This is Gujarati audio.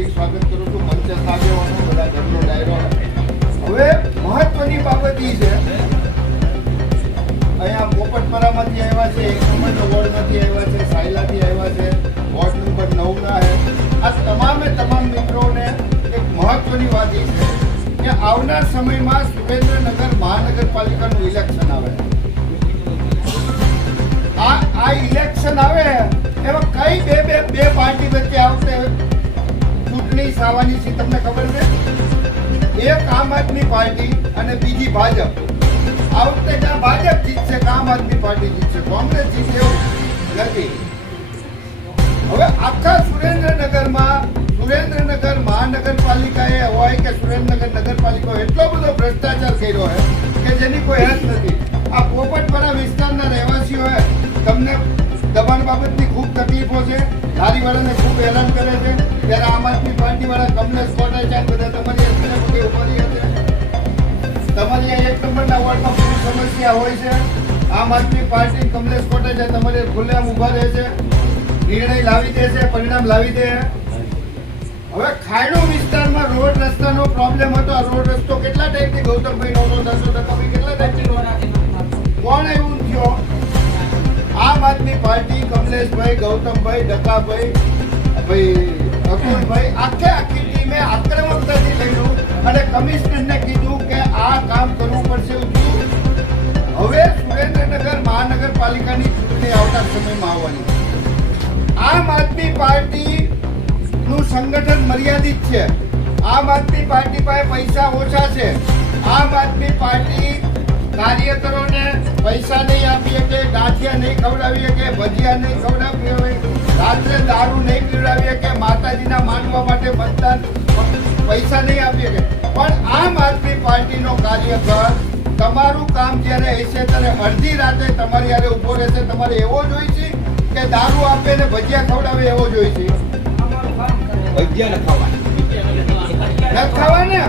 હાર્દિક સ્વાગત કરું છું. મંચે આગેવાનો બધા ઘરનો ડાયરો. હવે મહત્વની બાબત એ છે, અહીંયા પોપટપરામાંથી આવ્યા છે, 1 નંબરનો વોર્ડમાંથી આવ્યા છે, સાયલાથી આવ્યા છે, વોર્ડ નંબર 9ના છે. આ તમામે તમામ મિત્રોને એક મહત્વની વાત એ છે કે આવનાર સમયમાં સુરેન્દ્રનગર મહાનગરપાલિકાનું ઇલેક્શન આવે. આ ઇલેક્શન આવે એમાં કઈ બે પાર્ટી વચ્ચે આવશે ચૂંટણી થવાની છે તમને ખબર છે? એક આમ આદમી પાર્ટી અને બીજી ભાજપ. આ વખતે જ્યાં ભાજપ જીતશે કે આમ આદમી પાર્ટી જીતશે, કોંગ્રેસ જીતશે એવું નથી. હવે આખા સુરેન્દ્રનગર મહાનગરપાલિકાએ હોય કે સુરેન્દ્રનગર નગરપાલિકા એટલો બધો ભ્રષ્ટાચાર કર્યો છે કે જેની કોઈ હદ નથી. આ પોપટપરા વિસ્તારના રહેવાસીઓએ તમને દબાણ બાબતની ખૂબ તકલીફો છે, લારીવાળાને ખૂબ હેરાન કરે છે, ત્યારે આમ આદમી પાર્ટીવાળા કમલેશ કોટેચા બધા તમારી અત્યારે પગે ઉભા રહ્યા છે. તમારી આ 1 નંબરના વોર્ડમાં પૂરી સમસ્યા હોય છે. આમ આદમી પાર્ટી કમલેશ કોટેચા તમારે ખુલ્લેઆમ ઉભા રહે છે, નિર્ણય લાવી દે છે, પરિણામ લાવી દે. હવે ખાયડો વિસ્તારમાં રોડ રસ્તાનો પ્રોબ્લેમ હતો. આ રોડ રસ્તો કેટલા ટાઈમથી ગૌતમભાઈ નહોતો થતો, ટકાભાઈ કેટલા ટાઈમથી કોણ એવું થયો? આમ આદમી પાર્ટી કમલેશભાઈ, ગૌતમભાઈ, ડકાભાઈ, અતુલભાઈ, આખી ટીમે આક્રમકતાથી લડ્યું અને કમિશનરને કીધું કે આ કામ કરવું પડશે. હવે સુરેન્દ્રનગર મહાનગરપાલિકાની ચૂંટણી આવતા સમયમાં આવવાની. આમ આદમી પાર્ટી નું સંગઠન મર્યાદિત છે. આમ આદમી પાર્ટી પાસે પૈસા ઓછા છે. આમ આદમી પાર્ટી કાર્યકરોને પૈસા નહીં આપી શકે, ગાંઠિયા નહીં ખવડાવી શકે, ભજીયા નહીં ખવડાવી શકે, રાત્રે દારૂ નહીં પીવડાવી શકે, માતાજીના માનવા માટે મતદાન પૈસા નહીં આપી શકે. પણ આમ આદમી પાર્ટીનો કાર્યકર તમારું કામ જ્યારે હશે ત્યારે અડધી રાતે તમારી યારે ઉભો રહેશે. તમારે એવો જોઈશે કે દારૂ આપે ને ભજીયા ખવડાવે એવો જોઈશે? ભજીયા ન ખાવાના